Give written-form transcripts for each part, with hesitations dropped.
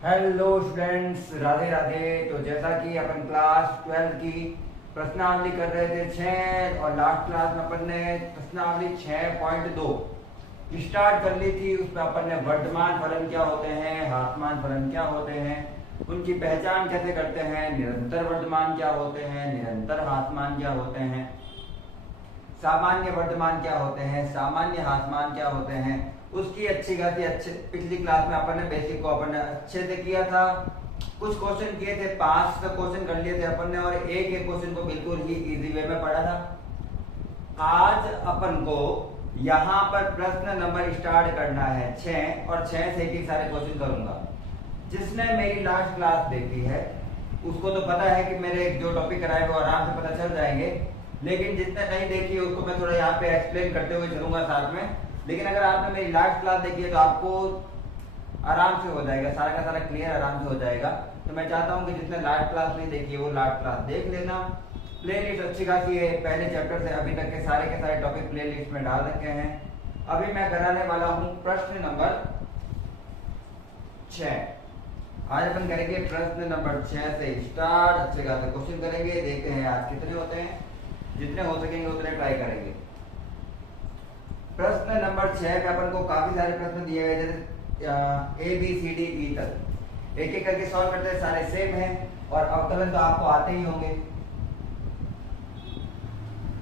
Hello students, Radhe Radhe. तो जैसा कि अपन क्लास 12 की प्रश्नावली कर रहे थे 6 और लास्ट क्लास में अपन ने प्रश्नावली 6.2 स्टार्ट कर ली थी। उसमें अपन ने वर्तमान फलन क्या होते हैं, हास्यमान फलन क्या होते हैं, उनकी पहचान कैसे करते हैं, निरंतर वर्तमान क्या होते हैं, निरंतर हास्यमान क्या होते हैं, सामान्य वर्तमान क्या होते हैं, सामान्य हास्यमान क्या होते हैं, उसकी अच्छी पिछली क्लास में अपन ने बेसिक को अपन ने अच्छे से किया था। कुछ क्वेश्चन किए थे, 5 क्वेश्चन कर लिए थे अपन ने और एक एक क्वेश्चन को बिल्कुल ही इजी वे में पढ़ा था। आज अपन को यहाँ पर प्रश्न नंबर स्टार्ट करना है 6 और 6 से ही सारे क्वेश्चन करूंगा। जिसने मेरी लास्ट क्लास देखी है उसको तो पता है कि मेरे जो टॉपिक कराए वो आराम से पता चल जाएंगे, लेकिन जिसने नहीं देखी है उसको मैं थोड़ा यहाँ पे एक्सप्लेन करते हुए चलूंगा साथ में। लेकिन अगर आपने मेरी लास्ट क्लास देखी है तो आपको आराम से हो जाएगा, सारा का सारा क्लियर आराम से हो जाएगा। तो मैं चाहता हूँ कि जिसने लास्ट क्लास नहीं देखी है वो लास्ट क्लास देख लेना। प्लेलिस्ट अच्छी खासी है, पहले चैप्टर से अभी तक के सारे टॉपिक प्लेलिस्ट में डाल रखे हैं। अभी मैं कराने वाला हूँ प्रश्न नंबर 6। आज अपन करेंगे प्रश्न नंबर 6 से स्टार्ट। अच्छे खासे क्वेश्चन करेंगे, देखते हैं आज कितने होते हैं। जितने हो सकेंगे उतने ट्राई करेंगे। प्रश्न नंबर 6 में अपन को काफी सारे प्रश्न दिए गए, जैसे A B C D E तक एक एक करके सॉल्व करते हैं। सारे सेम हैं और अवकलन तो आपको आते ही होंगे।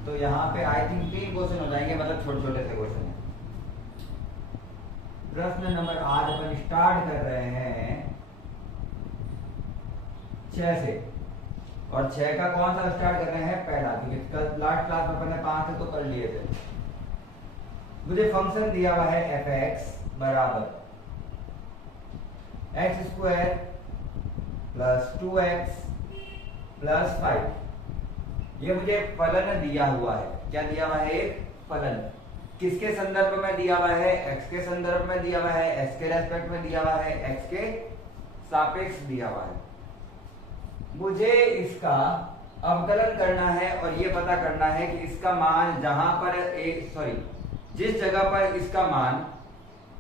तो यहाँ पे आई थिंक 3 क्वेश्चन हो जाएंगे, मतलब छोटे छोटे से क्वेश्चन है। प्रश्न नंबर आज अपन स्टार्ट कर रहे हैं 6 से, और 6 का कौन सा स्टार्ट कर रहे हैं, पहला, क्योंकि कल लास्ट क्लास में अपन ने 5 से तो कर लिए थे। मुझे फंक्शन दिया हुआ है एफ एक्स बराबर x square plus 2x plus 5। ये मुझे फलन दिया हुआ है। क्या दिया हुआ है, एक फलन। किसके संदर्भ में दिया हुआ है, x के संदर्भ में दिया हुआ है, s के रेस्पेक्ट में दिया हुआ है, x के सापेक्ष दिया हुआ है। मुझे इसका अवकलन करना है और ये पता करना है कि इसका मान जहां पर जिस जगह पर इसका मान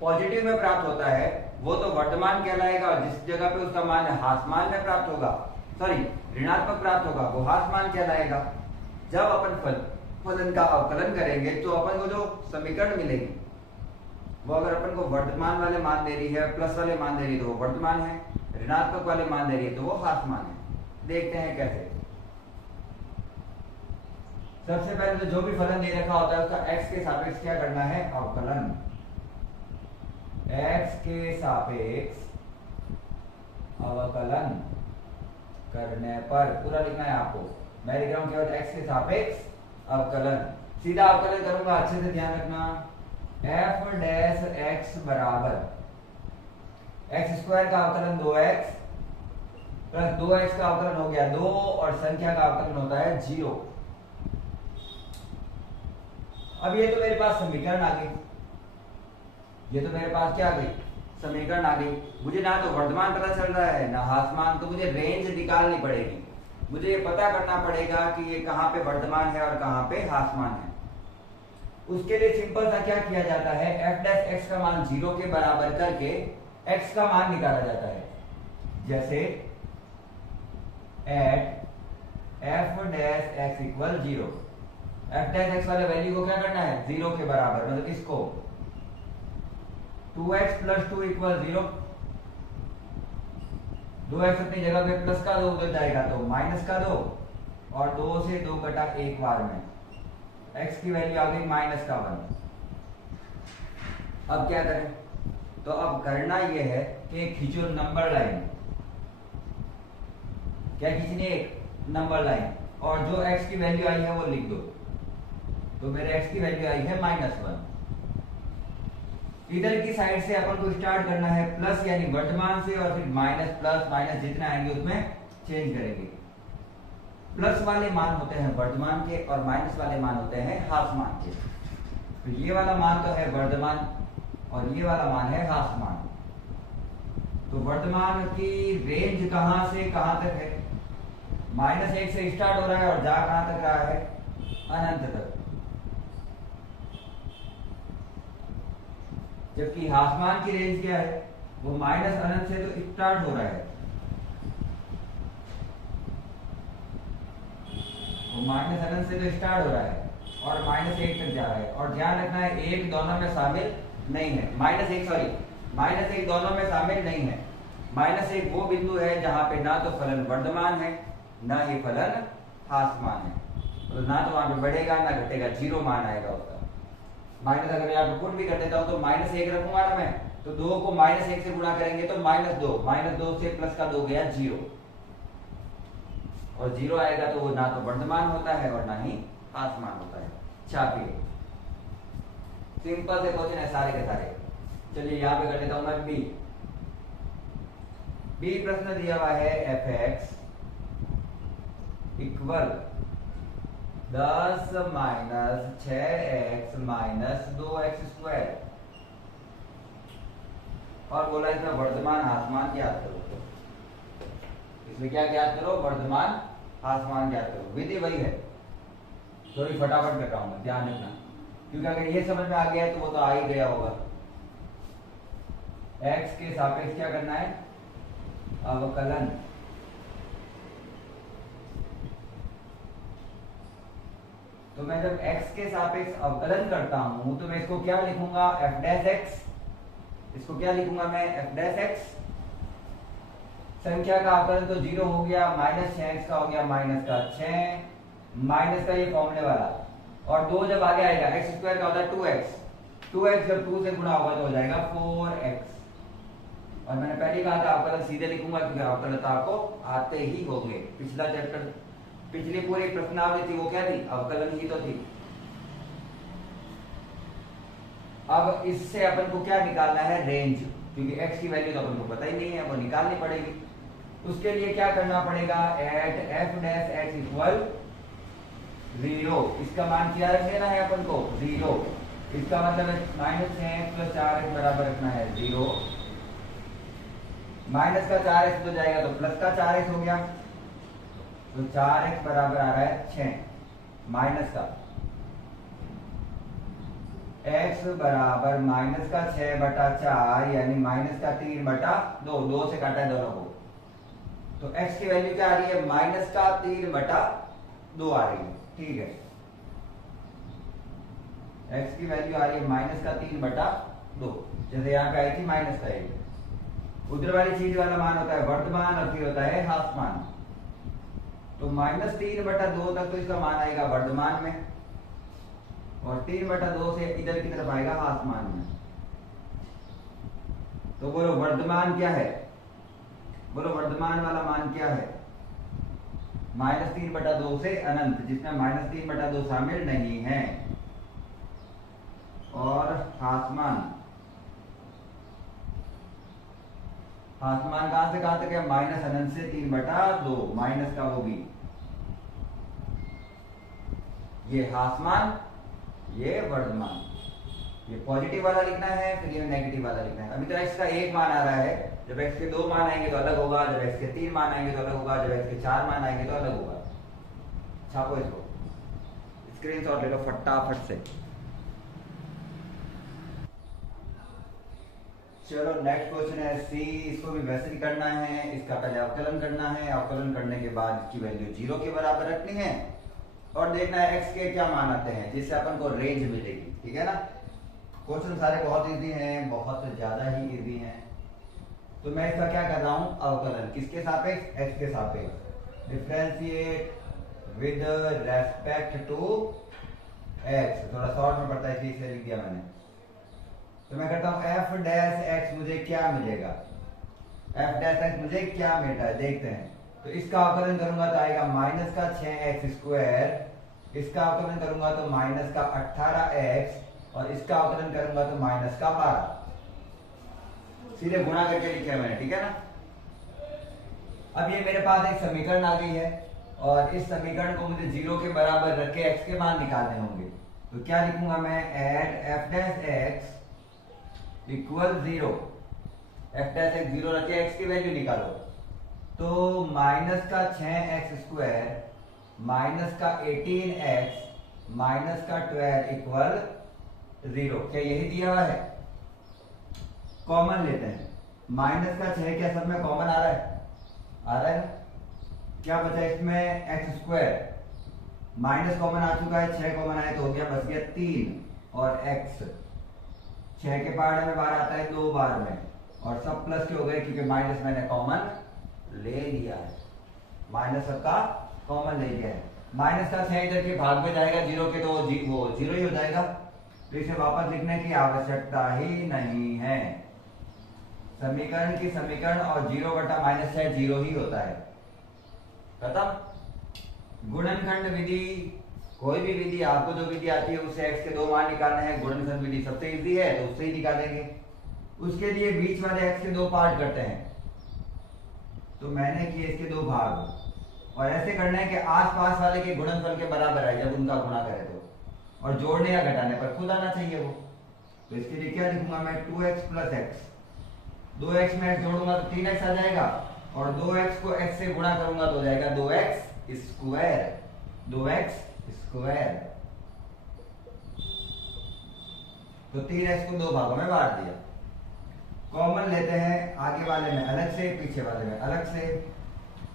पॉजिटिव में प्राप्त होता है वो तो वर्तमान कहलाएगा, और जिस जगह पे उसका मान हास्यमान में प्राप्त होगा, ऋणात्मक प्राप्त होगा, वो हास्यमान कहलाएगा। जब अपन फलन का अवकलन करेंगे तो अपन को जो समीकरण मिलेगी वो अगर अपन को वर्तमान वाले मान दे रही है, प्लस वाले मान दे रही है तो वो वर्तमान है, ऋणात्मक वाले मान दे रही है तो वो हास्यमान है। देखते हैं कैसे। सबसे पहले तो जो भी फलन दे रखा होता है उसका x के सापेक्ष क्या करना है, अवकलन। x के सापेक्ष अवकलन करने पर पूरा लिखना है आपको। मैं लिख रहा हूं केवल x के सापेक्ष अवकलन। सीधा अवकलन करूंगा, अच्छे से ध्यान रखना। f डैश x बराबर x स्क्वायर का अवकलन 2x प्लस 2x का अवकलन हो गया 2 और संख्या का अवकलन होता है 0। अब ये तो मेरे पास समीकरण आ गई, ये तो मेरे पास क्या आ गई, समीकरण आ गई। मुझे ना तो वर्तमान पता चल रहा है ना हास्यमान, तो मुझे रेंज निकालनी पड़ेगी। मुझे ये पता करना पड़ेगा कि ये कहाँ पे वर्तमान है और कहाँ पे हास्यमान है। उसके लिए सिंपल सा क्या किया जाता है, f डैश x का मान 0 के बराबर करके x का मान निकाला जाता है। जैसे at f dash x equal 0, f dash x वाले वैल्यू को क्या करना है, 0 के बराबर, मतलब इसको 2x प्लस 2 इक्वल 0। 2x अपनी जगह पे प्लस का 2 उधर जाएगा तो माइनस का 2, और 2 से 2 कटा 1 बार में x की वैल्यू आ गई माइनस का 1। अब क्या करें, तो अब करना यह है कि खींचो नंबर लाइन। क्या खींचनी है, एक नंबर लाइन, और जो x की वैल्यू आई है वो लिख दो। तो मेरे x की वैल्यू आई है -1। इधर की साइड से अपन को स्टार्ट करना है प्लस यानी वर्तमान से, और फिर माइनस प्लस माइनस जितने आएंगे उसमें चेंज करेंगे। प्लस वाले मान होते हैं वर्तमान के और माइनस वाले मान होते हैं हास्यमान के। तो ये वाला मान तो है वर्तमान और ये वाला मान है हास्यमान। तो वर्तमान की रेंज कहां से कहां तक है, -1 से स्टार्ट हो रहा है और जा कहां तक रहा है, अनंत तक। जबकि हास्यमान की रेंज क्या है, वो माइनस अनंत से तो स्टार्ट हो रहा है, वो माइनस अनंत से तो स्टार्ट हो रहा है और माइनस एक तक जा रहा है। और ध्यान रखना है एक दोनों में शामिल नहीं है, माइनस एक दोनों में शामिल नहीं है। माइनस एक वो बिंदु है जहां पे ना तो फलन वर्धमान है ना ही फलन ह्रासमान है, तो ना तो वहां पे बढ़ेगा ना घटेगा, जीरो मान आएगा उसका। माइनस अगर मैं यहाँ पे पुट भी कर देता हूँ तो माइनस एक रखूंगा ना मैं, तो दो को माइनस एक से गुणा करेंगे तो माइनस दो से प्लस का दो गया जीरो, और जीरो आएगा तो वो ना तो वर्धमान होता है और ना ही ह्रासमान होता है। छापिए, सिंपल से क्वेश्चन है सारे के सारे। चलिए यहाँ पे कर लेता हूं मैं बी प्रश्न दिया हुआ है F x equal 10 minus 6x minus 2x square, और बोला इसमें वर्धमान ह्रासमान ज्ञात करो। इसमें क्या ज्ञात करो? वर्धमान ह्रासमान ज्ञात करो। विधि वही है, थोड़ी फटाफट कर रहा हूं मैं, ध्यान रखना, क्योंकि अगर ये समझ में आ गया है तो वो तो आ ही गया होगा। x के सापेक्ष क्या करना है? अवकलन। तो मैं जब x के सापेक्ष अवकलन करता हूं तो मैं इसको क्या लिखूंगा? f dash x। इसको क्या लिखूंगा मैं? f dash x। संख्या का अवकलन तो जीरो हो गया, माइनस 6x का हो गया माइनस का 6, माइनस का ये फॉर्मूले वाला, और दो जब आगे आएगा एक्स स्क्वायर का होता है 2x जब 2 से गुणा होगा तो हो जाएगा 4x। और मैंने पहले कहा था अवकलन सीधे लिखूंगा क्योंकि अवकलता आपको आते ही होंगे। पिछला चैप्टर, पिछली पूरी प्रश्नावली थी वो क्या थी? अवकलन ही तो थी। अब इससे अपन को क्या निकालना है? रेंज, क्योंकि x की वैल्यू तो अपन को पता ही नहीं है, वो निकालनी पड़ेगी। उसके लिए क्या करना पड़ेगा? At F dash X equal 0, इसका मान क्या रख देना है अपन को? 0। इसका मतलब है माइनस 6x प्लस 4x बराबर रखना है 0। माइनस का 4x तो जाएगा तो प्लस का 4x हो गया, तो 4x बराबर आ रहा है 6। माइनस का x बराबर माइनस का 6/4 यानी माइनस का 3/2, 2 से काटा है दोनों को, तो x की वैल्यू क्या आ रही है? माइनस का 3/2 आ रही है। ठीक है, x की वैल्यू आ रही है माइनस का 3/2, जैसे यहाँ पे आई थी माइनस का 1। उधर वाली चीज वाला मान होता है वर्धमान और फिर होता है ह्रासमान। तो माइनस 3/2 तक तो इसका मान आएगा वर्धमान में, और 3/2 से इधर की तरफ आएगा ह्रासमान में। तो बोलो वर्धमान क्या है? बोलो वर्धमान वाला मान क्या है? माइनस 3/2 से अनंत, जिसमें माइनस 3/2 शामिल नहीं है। और ह्रासमान, ह्रासमान कहां से कहां तक है? माइनस अनंत से 3/2, माइनस का वो भी। ये ह्रासमान, ये वर्धमान। ये पॉजिटिव वाला लिखना है, फिर ये नेगेटिव वाला लिखना है। अभी तो x का 1 मान आ रहा है, जब x के 2 मान आएंगे तो अलग होगा, जब x के 3 मान आएंगे तो अलग होगा, जब x के 4 मान आएंगे तो अलग होगा। छापो इसको, स्क्रीनशॉट ले लो फटाफट से। चलो नेक्स्ट क्वेश्चन है सी। इसको भी वैसे ही करना है, इसका पहले अवकलन करना है, अवकलन करने के बाद इसकी वैल्यू 0 के बराबर रखनी है और देखना है x के क्या मान आते हैं जिससे अपन को रेंज मिलेगी। ठीक है ना? क्वेश्चन सारे बहुत इजी हैं, बहुत ज्यादा ही इजी हैं। तो मैं इसका क्या कर रहा हूं? अवकलन किसके सापेक्ष? x के सापेक्ष। Differentiate with respect to x। थोड़ा शॉर्ट में पड़ता है इसलिए इसे लिख दिया मैंने। तो मैं करता हूं f डैश x, मुझे क्या मिलेगा? f डैश x मुझे क्या मिलता है देखते हैं। तो इसका अवकलन करूंगा तो आएगा माइनस का 6x स्क्वायर, इसका अवकलन करूंगा तो माइनस का 18x, और इसका अवकलन करूंगा तो माइनस का 12। सीधे गुणा करके लिखा है मैंने। ठीक है ना? अब ये मेरे पास एक समीकरण आ गई है और इस समीकरण को मुझे 0 के बराबर रख के x के मान निकालने होंगे। तो क्या लिखूंगा मैं? At F dash X equal 0। F dash X 0 रखे, x की वैल्यू निकालो। तो माइनस का 6x स्क्वायर माइनस का 18x माइनस का 12 इक्वल 0। क्या यही दिया हुआ है? कॉमन लेते हैं, माइनस का 6 क्या सब में कॉमन आ रहा है? आ रहा है ना? क्या बचा इसमें? X square. माइनस कॉमन आ चुका है, 6 कॉमन आया तो हो गया, बच गया 3 और एक्स। 6 के पहाड़े में बार आता है 2 बार में, और सब प्लस के हो गए क्योंकि माइनस मैंने कॉमन ले लिया है। माइनस सबका कॉमन ले लिया है। माइनस का 6 इधर के भाग में जाएगा, जीरो के तो वो जीरो ही हो जाएगा, तो इसे वापस लिखने की आवश्यकता ही नहीं है। समीकरण की समीकरण और 0 बटा माइनस 6 जीरो ही होता है। खत्म। गुणनखंड विधि, कोई भी विधि, आपको जो विधि आती है उससे x के 2 मान निकालने हैं। गुणनखंड विधि सबसे इजी है तो उससे ही निकालेंगे। उसके लिए बीच वाले x के 2 पार्ट करते हैं, तो मैंने किए इसके 2 भाग, और ऐसे करना है कि आसपास वाले के गुणनफल के बराबर आए जब उनका गुणा करें तो, और जोड़ने या घटाने पर खुद आना चाहिए वो। तो इसके लिए क्या लिखूंगा मैं? 2x plus x. 2x में x जोड़ूंगा तो 3x आ जाएगा, और 2x को x से गुणा करूंगा तो हो जाएगा 2x स्क्वायर। 2x square. तो 3x को 2 भागों में बांट दिया। कॉमन लेते हैं, आगे वाले में अलग से, पीछे वाले में अलग से।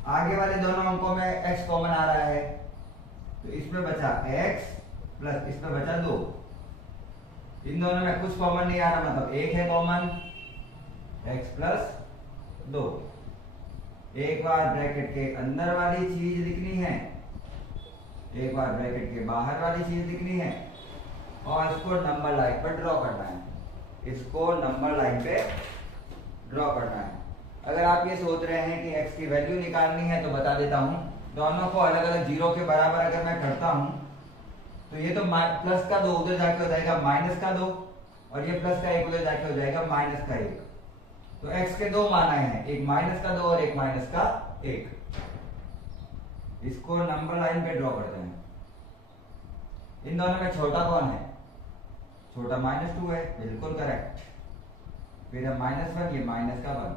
आगे वाले दोनों अंकों में x कॉमन आ रहा है, तो इसमें बचा x प्लस इसमें बचा 2। इन दोनों में कुछ कॉमन नहीं आ रहा, मतलब एक है कॉमन, x प्लस 2। एक बार ब्रैकेट के अंदर वाली चीज लिखनी है, एक बार ब्रैकेट के बाहर वाली चीज लिखनी है, और इसको नंबर लाइन पर ड्रॉ करना है। इसको नंबर लाइन पे ड्रॉ करना है। अगर आप ये सोच रहे हैं कि x की वैल्यू निकालनी है तो बता देता हूं, दोनों को अलग अलग जीरो के बराबर अगर मैं करता हूं तो ये तो प्लस का 2 उधर जाके हो जाएगा माइनस का 2, और ये प्लस का 1 उधर जाके हो जाएगा माइनस का 1। तो x के 2 मान आए हैं, एक माइनस का 2 और एक माइनस का 1। इसको नंबर लाइन पे ड्रॉ करते हैं। इन दोनों में छोटा कौन है? छोटा -2 है, बिल्कुल करेक्ट। फिर है -1, ये माइनस का 1।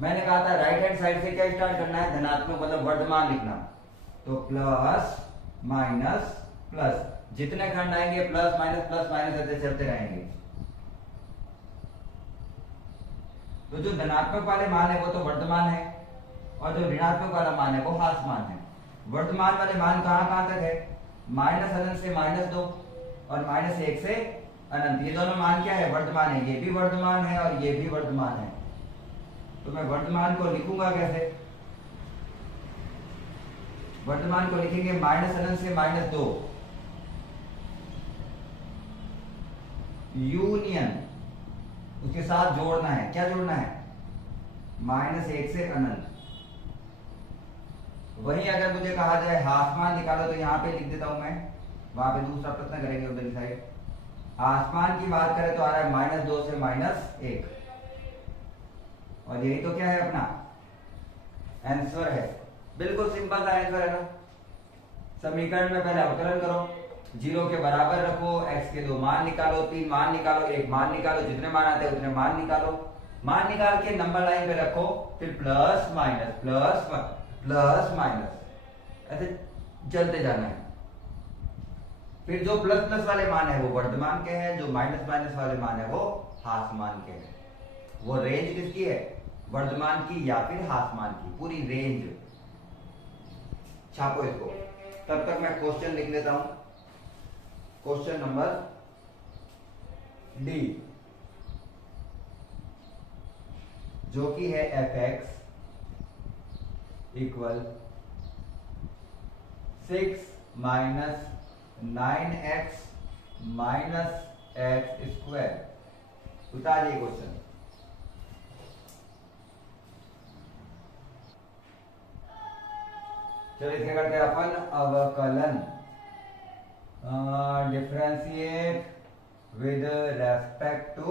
मैंने कहा था राइट हैंड साइड से क्या स्टार्ट करना है? धनात्मक मतलब वर्धमान लिखना। तो प्लस माइनस प्लस, जितने खंड आएंगे प्लस माइनस ऐसे चलते रहेंगे। तो जो धनात्मक वाले मान है वो तो वर्धमान है, और जो ऋणात्मक वाला मान है वो ह्रासमान है। वर्धमान वाले मान कहां कहां तक है? माइनस अनंत से -2 और -1 से अनंत। ये दोनों मान क्या है? वर्धमान है। ये भी वर्धमान है और ये भी वर्धमान है। तो मैं वर्धमान को लिखूंगा कैसे? वर्धमान को लिखेंगे माइनस अनंत से -2 यूनियन, उसके साथ जोड़ना है। क्या जोड़ना है? -1 से अनंत। वहीं अगर मुझे कहा जाए ह्रासमान निकालो तो यहाँ पे लिख देता हूं मैं, वहां पे दूसरा प्रश्न करेंगे उधर साइड। ह्रासमान की बात करें तो आ रहा है -2 से -1, और यही तो क्या है अपना आंसर है। बिल्कुल सिंपल सा आंसर है ना। समीकरण में पहले अवकलन करो, 0 के बराबर रखो, x के 2 मान निकालो, 3 मान निकालो, 1 मान निकालो, जितने मान आते हैं उतने मान निकालो। मान निकाल के नंबर लाइन पे रखो, फिर प्लस माइनस ऐसे चलते जाना है। फिर जो प्लस प्लस वाले मान है वो वर्धमान के हैं, जो माइनस माइनस वाले मान है वो ह्रासमान के हैं। वो रेंज किसकी है? वर्धमान की या फिर ह्रासमान की, पूरी रेंज। छापो इसको, तब तक मैं क्वेश्चन लिख लेता हूं। क्वेश्चन नंबर डी, जो कि है f(x) equal 6 minus 9x minus x square. उतारिए क्वेश्चन। चलिए क्या करते हैं अपन? अवकलन, differentiate with respect to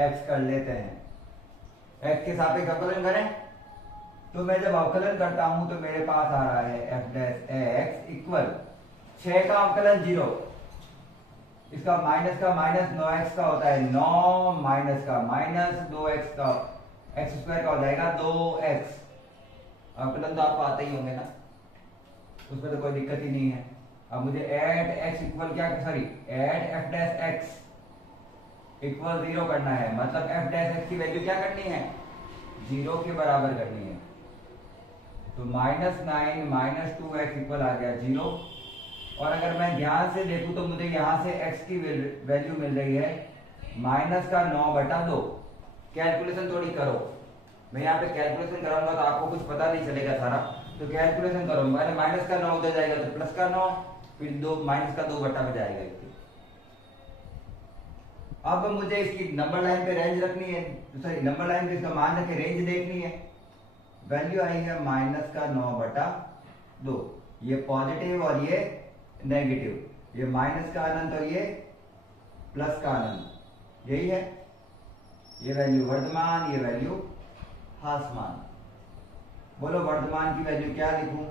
x कर लेते हैं। x के सापेक्ष अवकलन करें तो मैं जब अवकलन करता हूं तो मेरे पास आ रहा है f(x) इक्वल 6 का अवकलन 0, इसका माइनस का माइनस 9x का होता है 9, माइनस का माइनस 2x का x स्क्वायर का हो जाएगा 2x। अवकलन तो आपको आते ही होंगे ना, उसमें तो कोई दिक्कत ही नहीं है। अब मुझे एट x इक्वल क्या, सॉरी एट f(x) इक्वल 0 करना है, मतलब एफ डैश एक्स की वैल्यू क्या करनी है, 0 के बराबर करनी है। तो -9 -2 एक्स इक्वल आ गया 0। और अगर मैं ध्यान से देखूं तो मुझे यहां से x की वैल्यू मिल रही है -9/2। कैलकुलेशन थोड़ी करो, मैं यहाँ पे कैलकुलेशन कराऊंगा तो आपको कुछ पता नहीं चलेगा सारा, तो कैलकुलेशन करो। मैंने -9 उधर जाएगा तो +9, फिर -2 बटा में जाएगा। अब मुझे इसकी नंबर लाइन पे रेंज रखनी है, सॉरी नंबर लाइन पे इसका मान रख के रेंज देखनी है। वैल्यू आई है -9/2, ये पॉजिटिव और ये नेगेटिव, ये माइनस का अनंत और ये प्लस का अनंत, यही है। ये वैल्यू वर्धमान, ये वैल्यू ह्रासमान। बोलो वर्धमान की वैल्यू क्या लिखूं,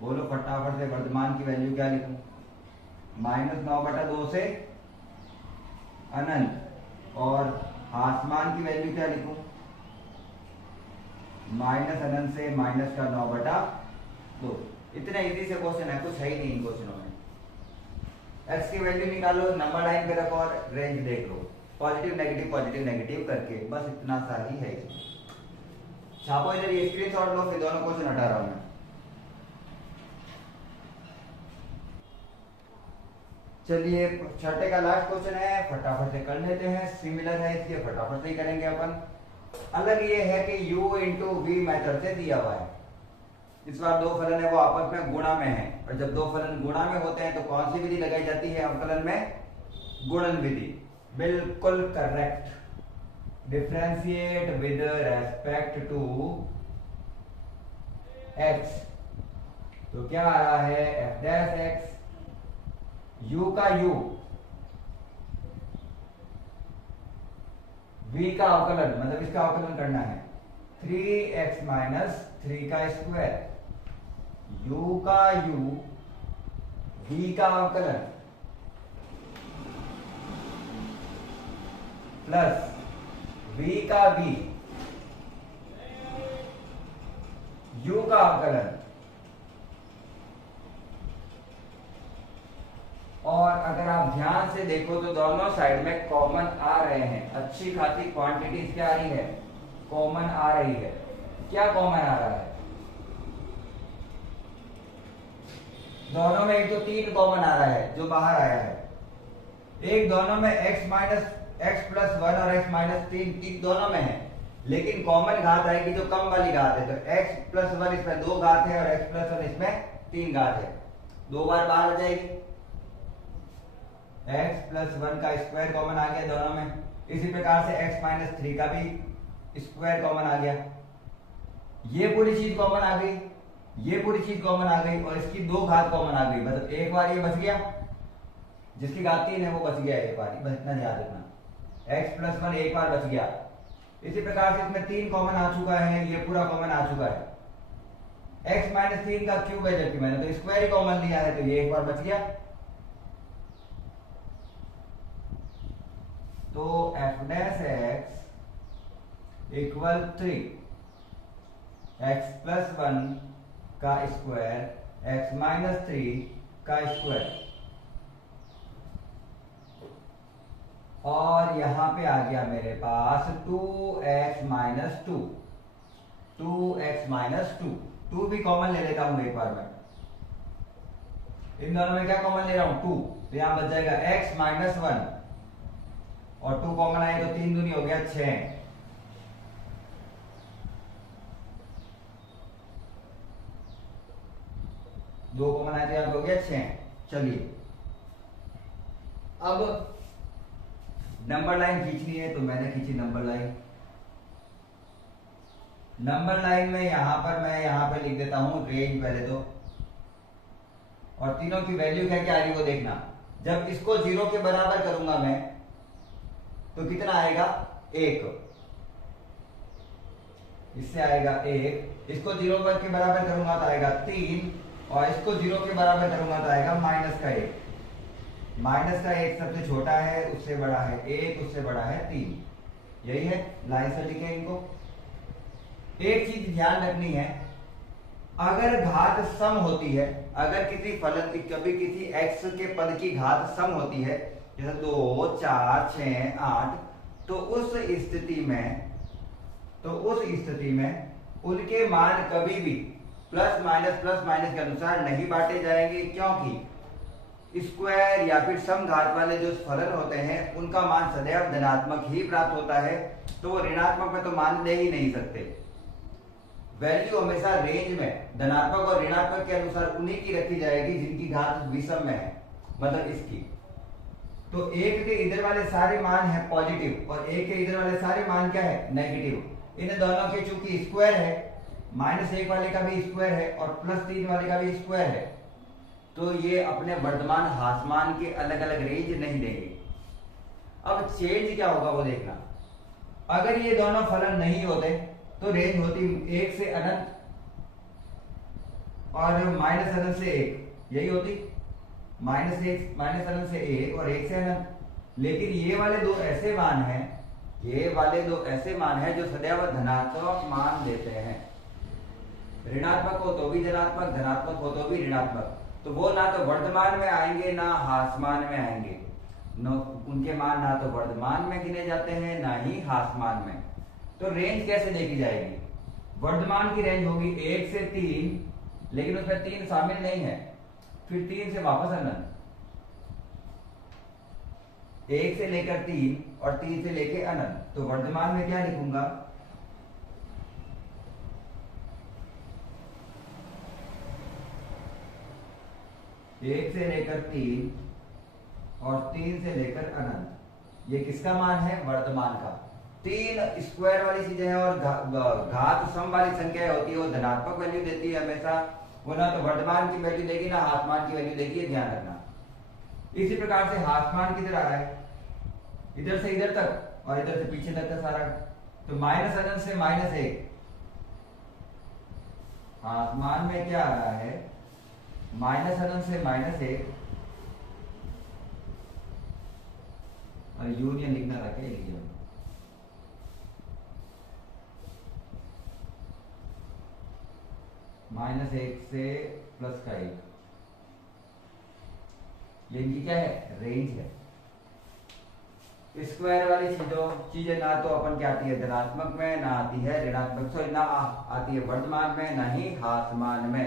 बोलो फटाफट से, वर्धमान की वैल्यू क्या लिखूं, -9/2 से अनंत, और ह्रासमान की वैल्यू क्या लिखूं, -अनंत से -9/2। इतना इजी से क्वेश्चन है, कुछ है ही नहीं इन क्वेश्चनों में। एक्स की वैल्यू निकालो, नंबर लाइन पे रखो और रेंज देख लो, पॉजिटिव नेगेटिव करके, बस इतना सा ही है। छापो इधर, ये स्क्रीनशॉट लो, फिर दोनों क्वेश्चन हटा रहा हूं मैं। चलिए छठे का लास्ट क्वेश्चन है, फटाफट से कर लेते हैं, सिमिलर है इसलिए फटाफट से ही करेंगे अपन। अलग ये है कि u इंटू वी मेथड से दिया हुआ है। इस बार दो फलन है वो आपस में गुणा में है, और जब दो फलन गुणा में होते हैं तो कौन सी विधि लगाई जाती है अवकलन में, गुणन विधि। बिल्कुल correct. Differentiate with respect to x, तो क्या आ रहा है f डैश x, u का u, v का अवकलन, मतलब इसका अवकलन करना है 3x माइनस 3 का स्क्वायर, u का u, v का अवकलन प्लस v का v, u का अवकलन। और अगर आप ध्यान से देखो तो दोनों साइड में कॉमन आ रहे हैं, अच्छी खासी क्वांटिटीज क्या आ रही है, कॉमन आ रही है। क्या कॉमन आ रहा है, दोनों में एक तो 3 कॉमन आ रहा है जो बाहर आया है, एक दोनों में x माइनस x प्लस 1 और x माइनस 3 दोनों में है, लेकिन कॉमन घात आएगी जो कम वाली घात है, तो x प्लस 1 इसमें 2 घात है और x प्लस 1 इसमें 3 घात है, 2 बार बाहर आ जाएगी। x प्लस 1 का स्क्वायर कॉमन आ गया दोनों में, इसी प्रकार से x माइनस 3 का भी स्क्वायर कॉमन आ गया, ये पूरी चीज कॉमन आ गई, ये पूरी चीज कॉमन आ गई, और इसकी 2 घात कॉमन आ गई, मतलब एक बार ये बच गया, जिसकी घात 3 है वो बच गया एक बार, बस इतना याद रखना। x प्लस 1 एक बार बच गया, इसी प्रकार से इसमें 3 कॉमन आ चुका है, ये पूरा कॉमन आ चुका है। x माइनस 3 का क्यूब है, जबकि मैंने तो स्क्वायर ही कॉमन लिया है, तो ये एक बार बच गया। तो f dash x equal 3 x plus 1 का स्क्वायर x माइनस 3 का स्क्वायर, और यहां पे आ गया मेरे पास 2x माइनस 2, 2x माइनस 2, 2 भी कॉमन ले लेता हूं एक बार मैं, इन दोनों में क्या कॉमन ले रहा हूं 2, तो यहां बच जाएगा x माइनस 1, और 2 कॉमन आए तो 3 दूनी हो गया 6, दो कॉमन आए तो यहां पे हो गया 6। चलिए अब नंबर लाइन खींचनी है, तो मैंने खींची नंबर लाइन। नंबर लाइन में यहां पर मैं यहां पे लिख देता हूं रेंज पहले तो, और तीनों की वैल्यू क्या क्या आ रही है वो देखना। जब इसको 0 के बराबर करूंगा मैं तो कितना आएगा 1, इससे आएगा 1, इसको 0 के बराबर करूंगा तो आएगा 3, और इसको 0 के बराबर करूंगा तो आएगा माइनस का 1। माइनस का 1 सबसे छोटा है, उससे बड़ा है 1, उससे बड़ा है 3, यही है, लाइन से लिखें इनको। एक चीज ध्यान रखनी है, अगर घात सम होती है, अगर किसी फलन की कभी किसी x के पद की घात सम होती है, जैसे 2 4 6 8, तो उस स्थिति में उनके मान कभी भी प्लस माइनस के अनुसार नहीं बांटे जाएंगे, क्योंकि स्क्वायर या फिर सम घात वाले जो फलन होते हैं उनका मान सदैव धनात्मक ही प्राप्त होता है, तो वो ऋणात्मक में तो मान ले ही नहीं सकते। वैल्यू हमेशा रेंज में धनात्मक और ऋणात्मक के अनुसार उन्हीं की रखी जाएगी जिनकी घात विषम में है, मतलब इसकी। तो एक के इधर वाले सारे मान है पॉजिटिव और एक के इधर वाले सारे मान क्या है, नेगेटिव। इन दोनों के चूंकि स्क्वायर है, -1 वाले का भी स्क्वायर है और +3 वाले का भी स्क्वायर है, तो ये अपने वर्तमान हासमान के अलग अलग रेंज नहीं देंगे। अब चेंज क्या होगा वो देखना। अगर ये दोनों फलन नहीं होते तो रेंज होती 1 से अनंत और -अनंत से 1, यही होती -अनंत से 1 और 1 से अनंत। लेकिन ये वाले दो ऐसे मान हैं जो सदैव धनात्मक मान देते हैं। ऋणात्मक हो तो भी धनात्मक, धनात्मक हो तो भी ऋणात्मक, तो वो ना तो वर्तमान में आएंगे ना हासमान में आएंगे। उनके मान ना तो वर्तमान में गिने जाते हैं ना ही हासमान में। तो रेंज कैसे देखी जाएगी? वर्तमान की रेंज होगी 1 से 3, लेकिन उसमें 3 शामिल नहीं है, फिर 3 से वापस अनंत, 1 से लेकर 3 और 3 से लेकर अनंत। तो वर्तमान में क्या लिखूंगा, 1 से लेकर 3 और 3 से लेकर अनंत। ये किसका मान है? वर्तमान का। 3 स्क्वायर वाली चीजें हैं और घात सम वाली संख्या होती है, वो धनात्मक वैल्यू देती है हमेशा। वो ना तो वर्तमान की वैल्यू देगी ना हासमान की वैल्यू देगी, ध्यान रखना। इसी प्रकार से हासमान किधर आ रहा है, इधर से इधर तक और इधर से पीछे तक का सारा। तो -अनंत से -1, हासमान में क्या आ रहा है, -अनंत से -1 और यूनियन लिखना था क्या, लिखिए -1 से +1, ये इनकी क्या है, रेंज है। स्क्वायर वाली चीजें ना तो अपन क्या आती है धनात्मक में, ना आती है ऋणात्मक, सॉरी ना आती है वर्तमान में, ना ही हासमान में।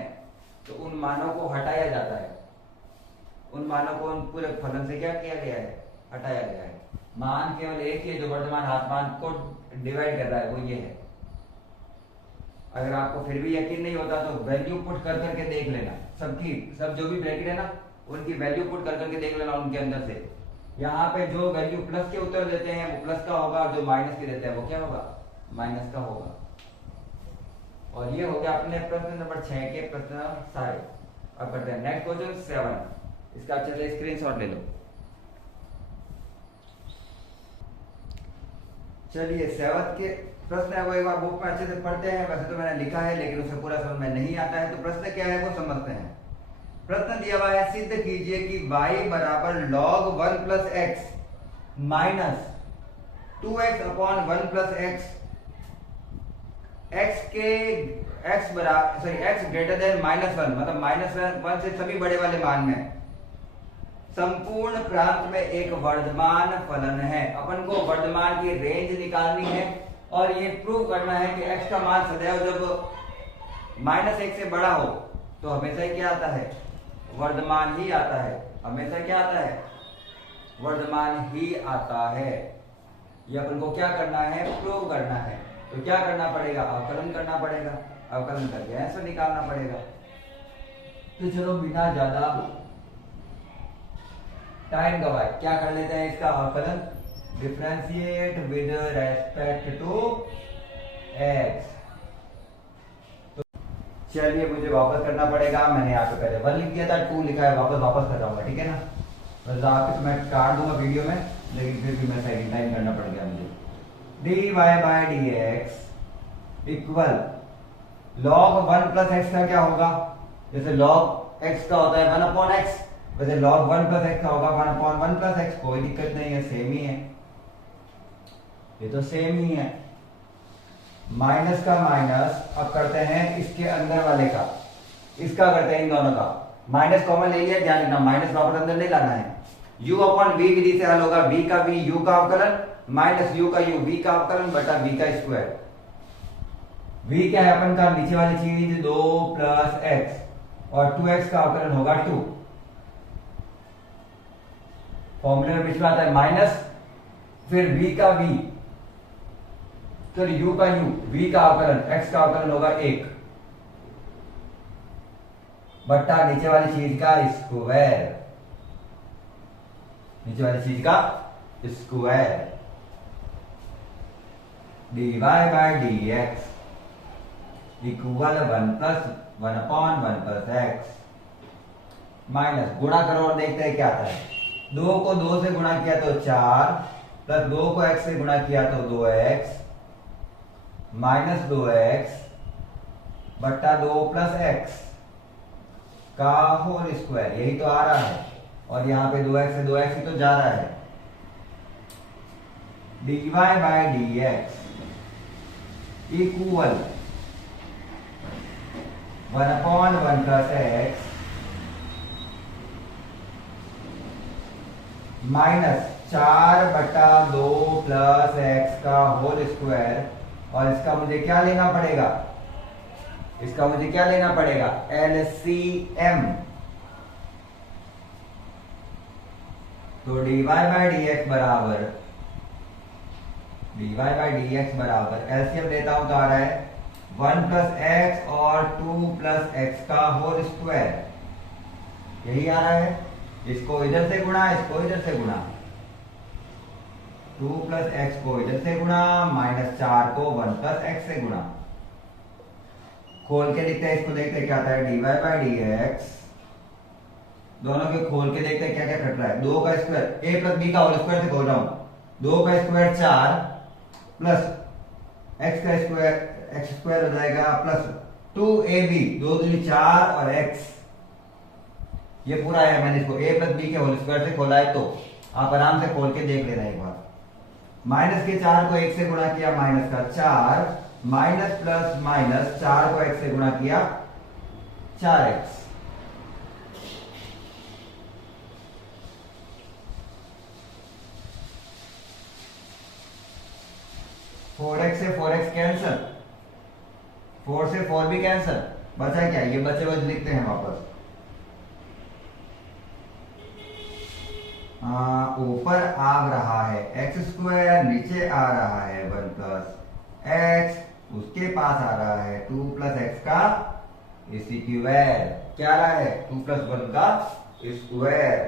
तो उन मानों को हटाया जाता है, उन मानों को उन पूरे फलन से क्या किया गया है, हटाया गया है। मान केवल एक ही है जो वर्तमान हासमान को डिवाइड कर रहा है, वो ये है। अगर आपको फिर भी यकीन नहीं होता तो वैल्यू पुट कर करके देख लेना, सब जो भी ब्रैकेट है ना उनकी वैल्यू पुट कर करके देख लेना उनके अंदर से। यहाँ पे जो वैल्यू प्लस के उत्तर देते हैं वो प्लस का होगा, जो माइनस के देते हैं वो क्या होगा, माइनस का होगा। और ये हो गया अपने प्रश्न नंबर 6 के प्रश्न सारे। अब करते हैं नेक्स्ट क्वेश्चन 7। इसका चलिए स्क्रीनशॉट ले लो। चलिए 7 के प्रश्न है वो एक बार बुक में अच्छे से पढ़ते हैं। वैसे तो मैंने लिखा है लेकिन उसे पूरा समझ में नहीं आता है, तो प्रश्न क्या है वो समझते हैं। प्रश्न दिया हुआ है, सिद्ध कीजिए कि y बराबर log 1 plus X minus 2x upon 1 plus x, x greater than -1, मतलब -1 से सभी बड़े वाले मान में संपूर्ण प्रांत में एक वर्धमान फलन है। अपन को वर्धमान की रेंज निकालनी है और ये प्रूव करना है कि x का मान सदैव जब -1 से बड़ा हो तो हमेशा ही क्या आता है, वर्धमान ही आता है। हमेशा क्या आता है, वर्धमान ही आता है। ये अपन को क्या करना है, प्रूव करना है। तो क्या करना पड़ेगा, अवकलन करना पड़ेगा, अवकलन करके आंसर निकालना पड़ेगा। तो चलो बिना ज्यादा टाइम गवाए क्या कर लेते हैं, इसका अवकलन, differentiate with respect to X. चलिए मुझे वापस करना पड़ेगा, मैंने यहाँ पे पहले 1 लिख दिया था, 2 लिखा है, वापस कर जाऊंगा, ठीक है ना। बस आप तो मैं काट दूंगा वीडियो में, लेकिन फिर भी मैं सही टाइम करना पड़ गया मुझे। dy बाय dx इक्वल log 1 प्लस एक्स का क्या होगा, जैसे log x का होता है 1 अपॉन एक्स, वैसे log 1 प्लस एक्स का होगा 1 अपॉन 1 प्लस एक्स। कोई दिक्कत नहीं है, सेम ही है, ये तो सेम ही है। माइनस का माइनस अब करते हैं इसके अंदर वाले का, इसका करते हैं इन दोनों का। माइनस कॉमन ले लिया, ध्यान रखना माइनस वापस अंदर नहीं लाना है। u अपॉन v विधि से हल होगा, v का v u का अवकलन माइनस u का u v का अवकलन बटा v का स्क्वायर। v क्या है अपन का, नीचे वाली चीज 2 प्लस x और 2x का अवकलन होगा 2। फॉर्मूले में बीच में आता है माइनस, फिर v का v, फिर u का u, v का अवकलन x का अवकलन होगा 1 बट्टा नीचे वाली चीज का स्क्वायर, नीचे वाली चीज का square. dy by dx equal 1 plus 1 upon 1 plus X minus, गुणा करो और देखते हैं क्या आता है। 2 को 2 से गुणा किया तो 4 प्लस 2 को x से गुणा किया तो 2x माइनस 2x बट्टा 2 प्लस x का होल स्क्वायर, यही तो आ रहा है। और यहां पे 2x से 2x ही तो जा रहा है। dy by dx equal 1 upon 1 plus X minus 4 बटा 2 प्लस एक्स का होल स्क्वायर। और इसका मुझे क्या लेना पड़ेगा, इसका मुझे क्या लेना पड़ेगा, LCM। तो dy बाय dx बराबर, dy बाय dx बराबर LCM लेता हूं तो आ रहा है 1 प्लस एक्स और 2 प्लस एक्स का होल स्क्वायर, यही आ रहा है। इसको इधर से गुणा, इसको इधर से गुणा, 2 प्लस एक्स को इधर से गुणा माइनस 4 को 1 प्लस एक्स से गुणा। खोल के लिखते हैं, इसको देखते हैं क्या आता है, dy बाय dx, दोनों के खोल के देखते हैं क्या क्या कट रहा है। 2 का स्क्वायर, a प्लस b का होल स्क्वायर से खोल रहा हूं, 2 का स्क्वायर 4 प्लस x का स्क्वायर, x स्क्वायर हो जाएगा प्लस 2ab, 2 दूनी 4 और x, ये पूरा है। मैंने इसको a प्लस b के होल स्क्वायर से खोला है, तो आप आराम से खोल के देख लेना एक बार। माइनस के 4 को 1 से गुणा किया माइनस का 4, माइनस प्लस माइनस 4 को x से गुणा किया 4x, फोर एक्स से 4x कैंसल, 4 से 4 भी कैंसल, बचा क्या, ये बचे हुए लिखते हैं वापस। ऊपर आ रहा है एक्स स्क्वायर, नीचे आ रहा है 1 प्लस एक्स, उसके पास आ रहा है 2 प्लस एक्स का स्क्वायर। क्या आ रहा है, 2 प्लस 1 का स्क्वायर।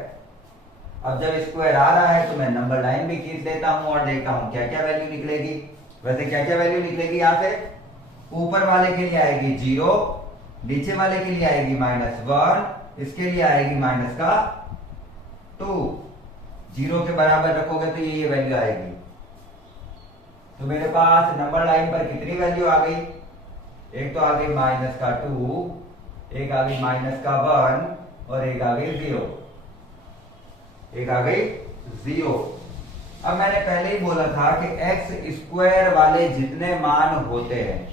अब जब स्क्वायर आ रहा है तो मैं नंबर लाइन भी खींच देता हूं और देखता हूं क्या क्या वैल्यू निकलेगी। वैसे क्या क्या वैल्यू निकलेगी यहां से, ऊपर वाले के लिए आएगी 0, नीचे वाले के लिए आएगी -1, इसके लिए आएगी माइनस का 2। 0 के बराबर रखोगे तो ये वैल्यू आएगी। तो मेरे पास नंबर लाइन पर कितनी वैल्यू आ गई, एक तो आ गई माइनस का 2, एक आ गई माइनस का 1 और एक आ गई 0, एक आ गई 0। अब मैंने पहले ही बोला था कि एक्स स्क्वायर वाले जितने मान होते हैं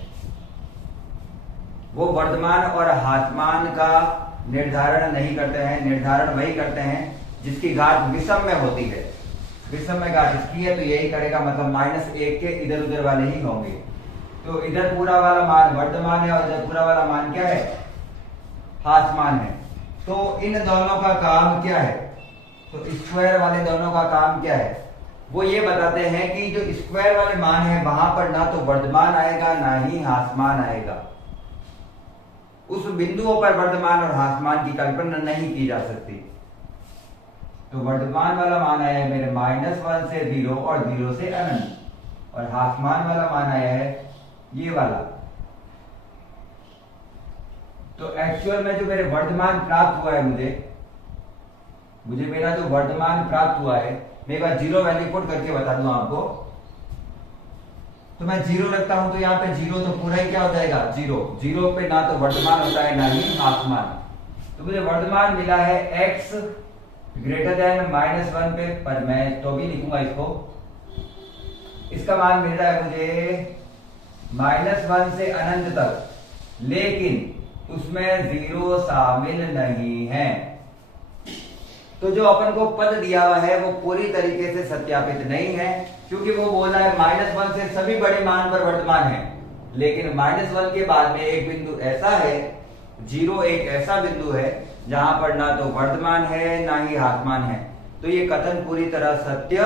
वो वर्तमान और हास्यमान का निर्धारण नहीं करते हैं। निर्धारण वही करते हैं जिसकी घात विषम में होती है। विषम में घात इसकी है तो यही करेगा, मतलब -1 के इधर उधर वाले ही होंगे। तो इधर पूरा वाला मान वर्तमान है और इधर पूरा वाला मान क्या है, हास्यमान है। तो इन दोनों का काम क्या है, तो स्क्वायर वाले दोनों का काम क्या है, वो ये बताते हैं कि जो स्क्वायर वाले मान है वहां पर ना तो वर्तमान आएगा ना ही हास्यमान आएगा। उस बिंदुओं पर वर्तमान और हास्यमान की कल्पना नहीं की जा सकती। तो वर्तमान वाला मान आया है मेरे -1 से 0 और 0 से अनंत, और हास्यमान वाला मान आया है ये वाला। तो एक्चुअल में जो मेरे वर्तमान प्राप्त हुआ है, मुझे मेरा जो वर्तमान प्राप्त हुआ है, मैं एक बार 0 वैल्यू पुट करके बता दूं आपको। तो मैं 0 रखता हूं तो यहाँ पे 0 तो पूरा ही क्या हो जाएगा 0। 0 पे ना तो वर्तमान होता है ना ही हास्यमान। तो मुझे वर्तमान मिला है x ग्रेटर देन -1 पे, पर मैं तो भी लिखूंगा इसको। इसका मान मिल रहा है मुझे -1 से अनंत तक, लेकिन उसमें 0 शामिल नहीं है। तो जो अपन को पद दिया हुआ है वो पूरी तरीके से सत्यापित नहीं है, क्योंकि वो बोल रहा है -1 से सभी बड़े मान पर वर्तमान है, लेकिन -1 के बाद में एक बिंदु ऐसा है, 0 एक ऐसा बिंदु है जहां पर ना तो वर्तमान है ना ही हासमान है। तो ये कथन पूरी तरह सत्य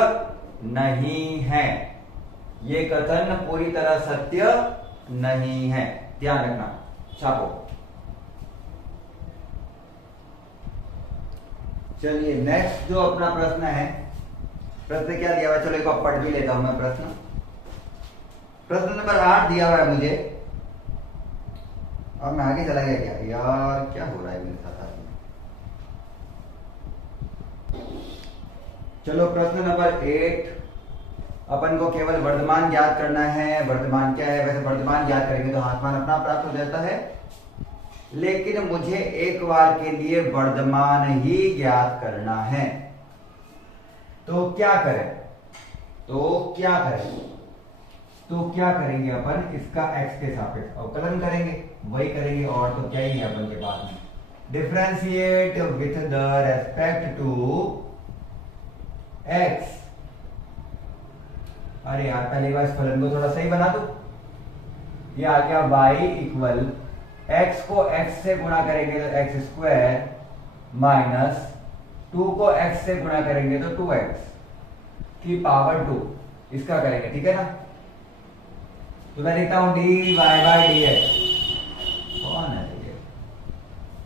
नहीं है, ये कथन पूरी तरह सत्य नहीं है, ध्यान रखना। छापो। चलिए नेक्स्ट जो अपना प्रश्न है, प्रश्न क्या दिया हुआ है, चलो एक बार पढ़ भी लेता हूं मैं प्रश्न। प्रश्न नंबर 8 दिया हुआ है मुझे, और मैं आगे चला गया क्या यार, क्या हो रहा है मेरे साथ आज में। चलो प्रश्न नंबर 8, अपन को केवल वर्तमान ज्ञात करना है। वर्तमान क्या है, वैसे वर्तमान ज्ञात करेंगे तो हासमान अपना प्राप्त हो जाता है, लेकिन मुझे एक बार के लिए वर्तमान ही ज्ञात करना है। तो क्या करें, तो क्या करेंगे अपन, इसका x के सापेक्ष अवकलन करेंगे, वही करेंगे और तो क्या ही है अपन के पास में। Differentiate with the respect to x। अरे यार पहले बार इस फलन को थोड़ा सही बना दो। ये आ गया y इक्वल x को x से गुणा करेंगे तो x स्क्वायर माइनस 2 को x से गुणा करेंगे तो 2x की पावर 2, इसका करेंगे, ठीक है ना। तो मैं लिखता हूं dy बाय dx। कौन है ये,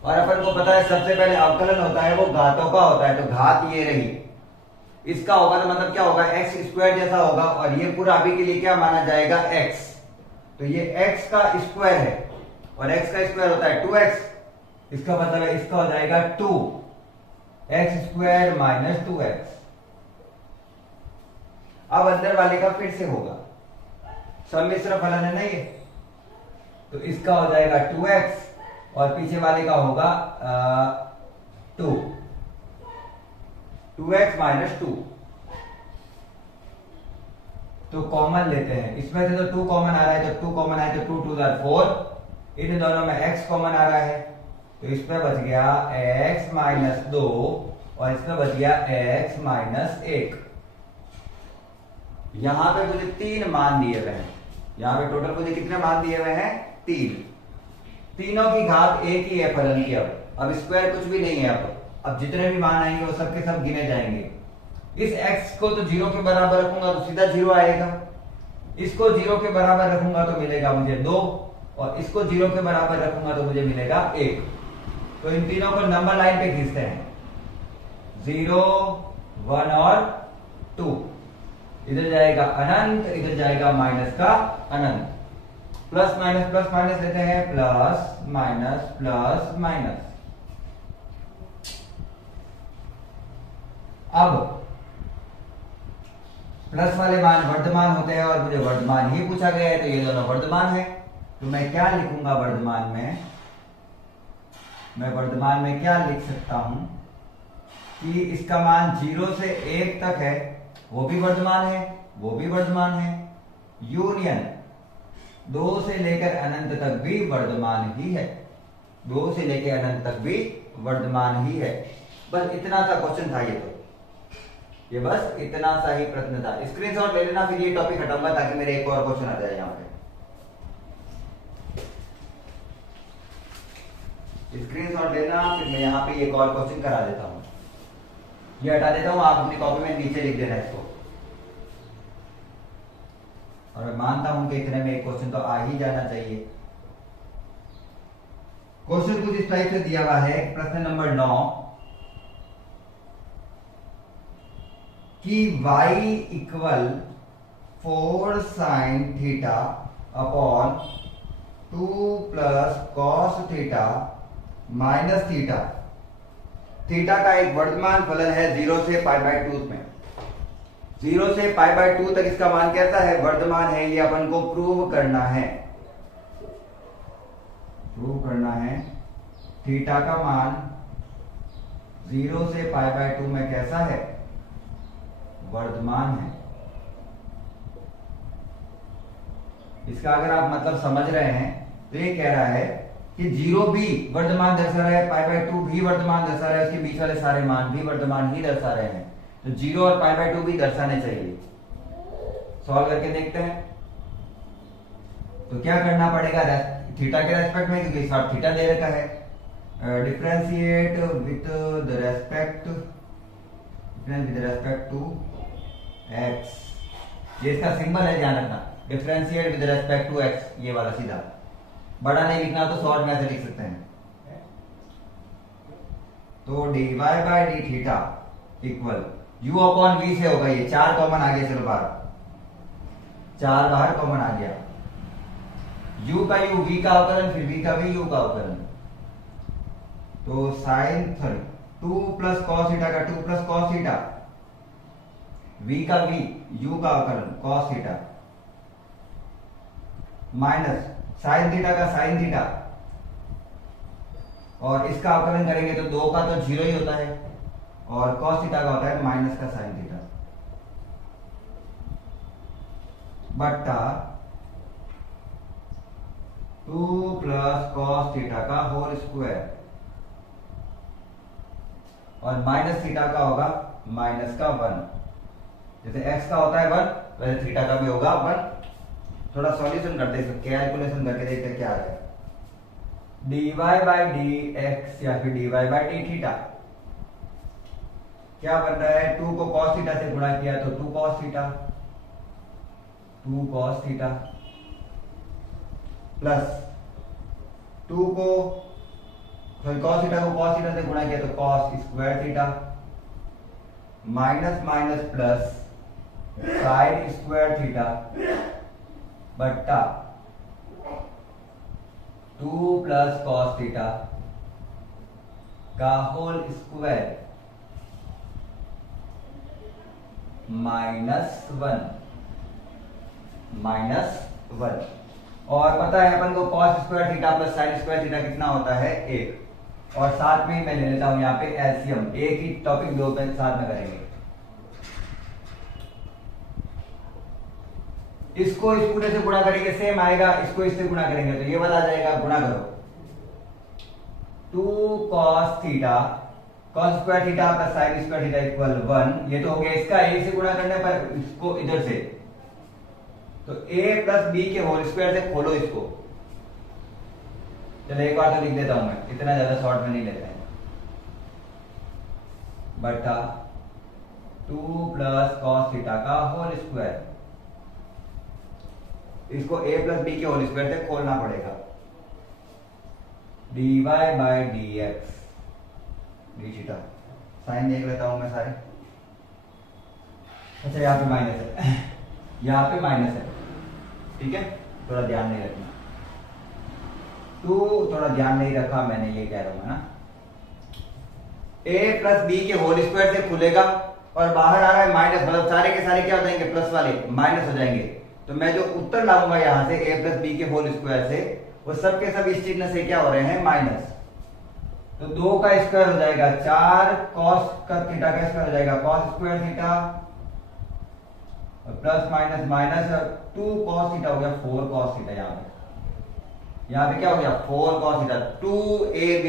और अपन को पता है सबसे पहले अवकलन होता है वो घातों का होता है, तो घात ये रही, इसका होगा तो मतलब क्या होगा, एक्स स्क्वायर जैसा होगा, और ये पूरा अभी के लिए क्या माना जाएगा, x। तो ये x का स्क्वायर है और x का स्क्वायर होता है 2x, इसका मतलब है इसका हो जाएगा 2x स्क्वायर माइनस 2x। अब अंदर वाले का फिर से होगा, सम्मिश्र फलन है ना ये, तो इसका हो जाएगा 2x और पीछे वाले का होगा 2x माइनस 2। तो कॉमन लेते हैं, इसमें से तो 2 कॉमन आ रहा है, तो 2 कॉमन आए तो 2 2 4, इन दोनों में x कॉमन आ रहा है, तो इसमें बच गया x माइनस 2 और इसमें बच गया x माइनस 1। यहां पे मुझे 3 मान दिए हुए हैं, यहां पे टोटल मुझे कितने मान दिए हुए हैं, 3। तीनों की घात एक ही है फलन की, अब स्क्वायर कुछ भी नहीं है। अब जितने भी मान आएंगे वो सबके सब गिने जाएंगे। इस x को तो 0 के बराबर रखूंगा तो सीधा 0 आएगा, इसको 0 के बराबर रखूंगा तो मिलेगा मुझे 2, और इसको 0 के बराबर रखूंगा तो मुझे मिलेगा 1। तो इन तीनों को नंबर लाइन पे खींचते हैं, 0 1 और 2। इधर जाएगा अनंत, इधर जाएगा माइनस का अनंत, प्लस माइनस लेते हैं, प्लस माइनस। अब प्लस वाले मान वर्तमान होते हैं और मुझे वर्तमान ही पूछा गया है, तो ये दोनों वर्तमान है। तो मैं क्या लिखूंगा वर्तमान में, मैं वर्तमान में क्या लिख सकता हूं कि इसका मान 0 से 1 तक है, वो भी वर्तमान है, वो भी वर्तमान है। यूनियन 2 से लेकर अनंत तक भी वर्तमान ही है, 2 से लेकर अनंत तक भी वर्तमान ही है। बस इतना सा क्वेश्चन था ये बस इतना सा ही प्रश्न था। स्क्रीनशॉट ले लेना, फिर ये टॉपिक हटाऊंगा ताकि मेरे एक और क्वेश्चन आ जाए। यहाँ पे स्क्रीनशॉट लेना, फिर मैं यहाँ पे एक और क्वेश्चन करा देता हूँ, ये हटा देता हूँ, आप अपनी कॉपी में नीचे लिख देना इसको। और मैं मानता हूं कि इतने में एक क्वेश्चन तो आ ही जाना चाहिए। क्वेश्चन कुछ इस टाइप से दिया हुआ है, प्रश्न नंबर 9 कि y equal 4 sine theta upon 2 plus cos theta minus theta. Theta का एक वर्तमान फलन है 0 से π/2 में, 0 से π/2 तक इसका मान कैसा है, वर्तमान है। ये अपन को प्रूव करना है, थीटा का मान 0 से π/2 में कैसा है, वर्तमान है। इसका अगर आप मतलब समझ रहे हैं तो ये कह रहा है कि 0 भी वर्तमान दर्शा रहा है, पाई बाय 2 भी वर्तमान दर्शा रहा है, उसके बीच वाले सारे मान भी वर्तमान ही दर्शा रहे हैं, तो 0 और पाई बाय 2 भी दर्शाने चाहिए। सॉल्व करके देखते हैं। तो क्या करना पड़ेगा थीटा के रेस्पेक्ट में, क्योंकि इस बार थीटा दे रखा है, differentiate with the respect to x। ये इसका सिंबल है, ध्यान रखना, differentiate with respect to x, ये वाला सीधा, बड़ा नहीं लिखना तो शॉर्ट में ऐसे लिख सकते हैं। तो dy by D theta equal u upon v से होगा, ये 4 कॉमन आ गया, चलो बाहर 4 बाहर कॉमन आ गया, u का u, v का अवकलन, फिर v का v, u का अवकलन, तो साइन 2 प्लस कॉस थीटा का 2 प्लस कॉस थीटा, v का v, u का अवकलन cos theta, minus sine theta का साइन थीटा, और इसका अवकलन करेंगे तो 2 का तो 0 ही होता है, और कॉस थीटा का होता है माइनस का साइन थीटा, बट्टा 2 प्लस कॉस थीटा का होल स्क्वायर, और माइनस थीटा का होगा माइनस का 1। जैसे x का होता है 1, वैसे थीटा का भी होगा 1। थोड़ा सॉल्यूशन करते हैं, कैलकुलेशन करके देखते हैं क्या आ रहा है। dy बाई डी एक्स या फिर dy बाई डी थीटा क्या बन रहा है, 2 को cos थीटा से गुणा किया तो 2 cos theta, 2 cos theta, plus 2 को cos थीटा को cos थीटा से गुणा किया तो cos square theta, minus minus plus sine square theta, बट्टा 2 प्लस कॉस थीटा का होल स्क्वायर -1। और पता है अपन को cos square theta plus sine square theta कितना होता है, 1। और साथ में मैं ले लेता हूं यहाँ पे एलसीएम, एक ही टॉपिक दो पे साथ में करेंगे। इसको इस पूरे से गुणा करेंगे सेम आएगा, इसको इससे गुणा करेंगे तो ये वाला आ जाएगा, गुणा करो 2 cos theta cos square theta plus sine square theta equal 1। ये तो हो गया इसका, a से गुणा करने पर इसको इधर से, तो a प्लस b के होल स्क्वायर से खोलो इसको। चलो एक बार तो लिख देता हूं मैं, इतना ज्यादा शॉर्ट में नहीं लेते हैं, बटा 2 प्लस कॉस थीटा का होल स्क्वायर, इसको a प्लस बी के होल स्क्वायर से खोलना पड़ेगा, dy by D X D theta. Sine देख लेता हूं मैं सारे, अच्छा यहाँ पे माइनस है यहाँ पे माइनस है, ठीक है, थोड़ा ध्यान नहीं रखना, तो थोड़ा ध्यान नहीं रखा मैंने, ये कह रहा हूं ना, a प्लस बी के होल स्क्वायर से खुलेगा और बाहर आ रहा है माइनस, मतलब सारे के सारे क्या हो जाएंगे, प्लस वाले माइनस हो जाएंगे। तो मैं जो उत्तर लाऊंगा यहां से a प्लस बी के होल स्क्वायर से, वो सब के सब इस चिन्ह से क्या हो रहे हैं, माइनस। तो 2 का स्क्वायर हो जाएगा 4 cos का थीटा का स्क्वायर हो जाएगा cos स्क्वायर थीटा, और plus minus minus, 2 cos theta हो गया 4 cos थीटा। यहाँ पे क्या हो गया 4 cos थीटा, 2ab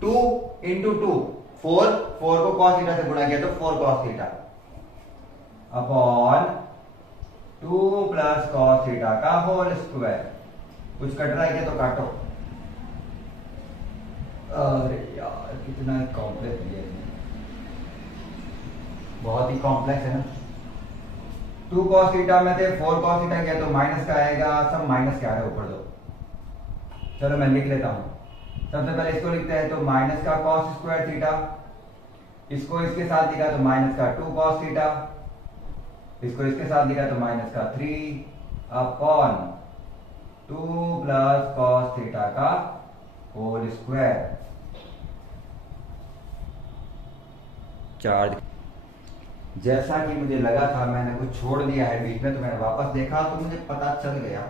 2 इंटू 2 4 को cos थीटा से गुणा किया तो 4 cos theta upon 2 plus cos theta का होल स्क्वायर। कुछ कट रहा है क्या तो काटो। अरे यार कितना कॉम्प्लेक्स लिया है, बहुत ही कॉम्प्लेक्स है ना। 2 cos थीटा में से 4 cos थीटा किया तो माइनस का आएगा, सब माइनस के आ रहे ऊपर दो। चलो मैं लिख लेता हूं, सबसे पहले इसको लिखते हैं, तो माइनस का cos स्क्वायर थीटा, इसको इसके साथ लिखा तो माइनस का 2 cos थीटा, इसको इसके साथ लिखा तो माइनस का 3 अपॉन 2 प्लस कॉस थीटा का होल स्क्वायर। 4 जैसा कि मुझे लगा था, मैंने कुछ छोड़ दिया है बीच में, तो मैंने वापस देखा तो मुझे पता चल गया।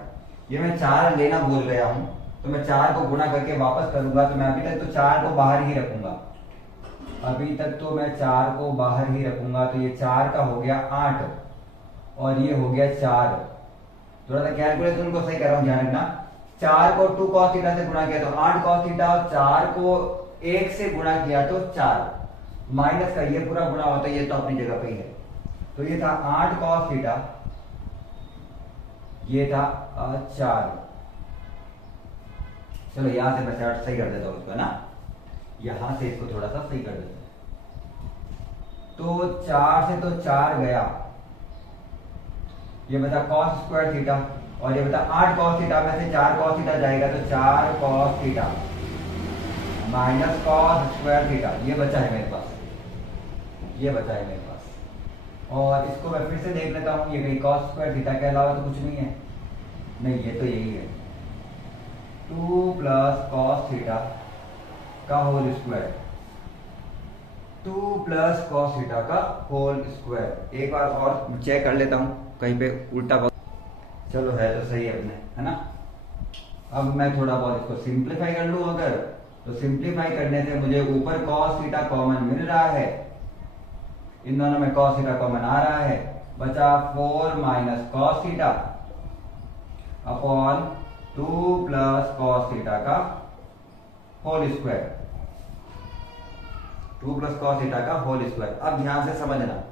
ये मैं 4 लेना भूल गया हूं, तो मैं 4 को गुणा करके वापस करूंगा। तो मैं अभी तक तो 4 को बाहर ही रखूंगा, अभी तक तो मैं 4 को बाहर ही रखूंगा। तो ये 4 का हो गया 8 और ये हो गया 4। थोड़ा सा कैलकुलेशन को सही कर रहा हूं, ध्यान रखना। 4 को 2 cos थीटा से गुणा किया तो 8 cos थीटा, 4 को 1 से गुणा किया तो 4, माइनस का ये पूरा गुणा होता है, ये तो अपनी जगह पे ही है। तो ये था 8 cos थीटा, ये था 4। चलो यहां से मैं सही कर देता हूं इसको ना, यहां से इसको थोड़ा सा सही कर देता हूं। तो 4 से तो 4 गया, ये बता cos स्क्वायर थीटा, और ये बता 8 cos थीटा में से 4 cos थीटा जाएगा तो 4 cos theta minus cos square theta, ये बचा है मेरे पास, ये बचा है मेरे पास। और इसको मैं फिर से देख लेता हूँ, ये कहीं cos स्क्वायर थीटा के अलावा तो कुछ नहीं है, नहीं ये तो यही है, 2 प्लस cos थीटा का whole square, 2 plus cos theta का होल स्क्वायर। एक बार और चेक कर लेता हूँ कहीं पे उल्टा, चलो है तो सही है अपने, है ना। अब मैं थोड़ा बहुत इसको सिंप्लीफाई कर लूं अगर, तो सिंप्लीफाई करने से मुझे ऊपर cos थीटा कॉमन मिल रहा है, इन दोनों में cos थीटा कॉमन आ रहा है, बचा 4 minus cos theta upon 2 plus cos theta का whole square, 2 plus cos theta का होल स्क्वायर। अब ध्यान से समझना,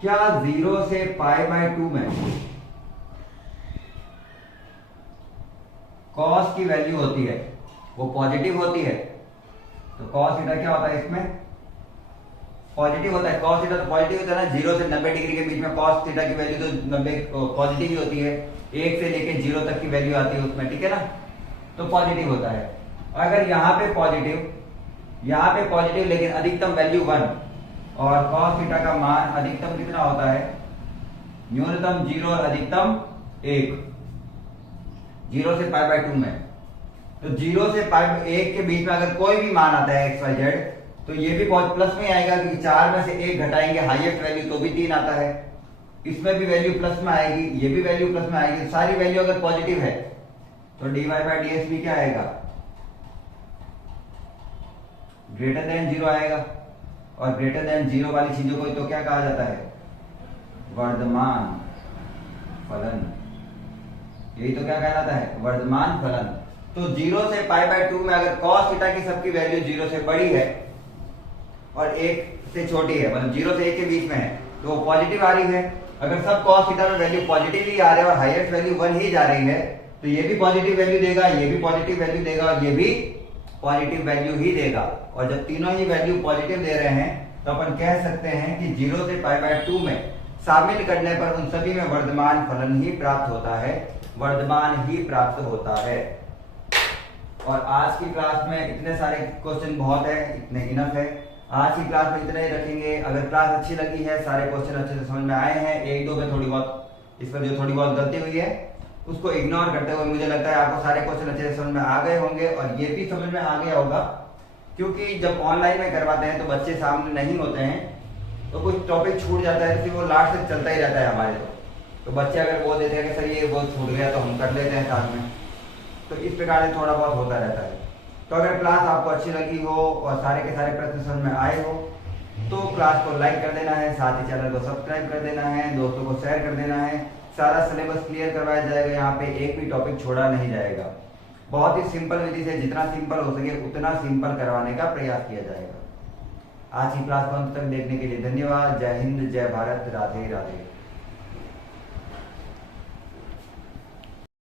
क्या 0 से π/2 में cos की वैल्यू होती है वो पॉजिटिव होती है, तो cos थीटा क्या होता है इसमें पॉजिटिव होता है, cos थीटा तो पॉजिटिव होता है ना, 0 से 90 डिग्री के बीच में cos थीटा की वैल्यू तो 90 पॉजिटिव ही होती है, 1 से लेके 0 तक की वैल्यू आती है उसमें, ठीक है ना, तो पॉजिटिव होता है। अगर यहाँ पे पॉजिटिव लेकिन अधिकतम वैल्यू 1 और cos थीटा का मान अधिकतम कितना होता है, न्यूनतम 0 और अधिकतम 1, 0 से π/2 में, तो 0 से π/1 के बीच में अगर कोई भी मान आता है XYZ तो ये भी प्लस में आएगा, क्योंकि 4 में से 1 घटाएंगे हाईएस्ट वैल्यू तो भी 3 आता है, इसमें भी वैल्यू प्लस में आएगी, ये भी वैल्यू प्लस में आएगी, सारी वैल्यू अगर पॉजिटिव है तो dy/dx भी क्या आएगा, ग्रेटर देन 0 आएगा, और ग्रेटर देन 0 वाली चीजों को तो क्या कहा जाता है, वर्धमान फलन, यही तो क्या कहलाता है, वर्धमान फलन। तो 0 से π/2 में अगर cos थीटा की सबकी वैल्यू 0 से बड़ी है और 1 से छोटी है, मतलब 0 से 1 के बीच में है, तो वो पॉजिटिव आ रही है। अगर सब cos थीटा में वैल्यू पॉजिटिव ही आ रहे हैं और हाईएस्ट वैल्यू 1 ही जा रही है, तो ये भी पॉजिटिव वैल्यू देगा, ये भी पॉजिटिव वैल्यू देगा, और ये भी पॉजिटिव वैल्यू ही देगा। और जब तीनों ही वैल्यू पॉजिटिव दे रहे हैं तो अपन कह सकते हैं कि 0 से π/2 में शामिल करने पर उन सभी में वर्धमान फलन ही प्राप्त होता है, वर्धमान ही प्राप्त होता है। और आज की क्लास में इतने सारे क्वेश्चन बहुत है, इतने इनफ है, आज की क्लास में इतना ही रखेंगे। अगर क्लास अच्छी लगी है, सारे क्वेश्चन अच्छे से समझ में आए हैं, एक दो में थोड़ी बहुत इस पर जो थोड़ी बहुत गलती हुई है उसको इग्नोर करते हुए मुझे लगता है आपको सारे क्वेश्चन अच्छे से समझ में आ गए होंगे, और ये भी समझ में आ गया होगा, क्योंकि जब ऑनलाइन में करवाते हैं तो बच्चे सामने नहीं होते हैं, तो कुछ टॉपिक छूट जाता है, फिर वो लास्ट तक चलता ही रहता है हमारे। तो बच्चे अगर बोल देते हैं कि सर ये वो छूट गया तो हम कर लेते हैं साथ में, तो इस प्रकार से थोड़ा बहुत होता रहता है। तो अगर क्लास आपको अच्छी लगी हो और सारे के सारे प्रश्न समझ में आए हो तो क्लास को लाइक कर देना है, साथ ही चैनल को सब्सक्राइब कर देना है, दोस्तों को शेयर कर देना है। सारा सिलेबस क्लियर करवाया जाएगा, यहाँ पे एक भी टॉपिक छोड़ा नहीं जाएगा। बहुत ही सिंपल विधि से, जितना सिंपल हो सके उतना सिंपल करवाने का प्रयास किया जाएगा। आज की क्लास को अंत तक देखने के लिए धन्यवाद। जय हिंद, जय भारत, राधे राधे।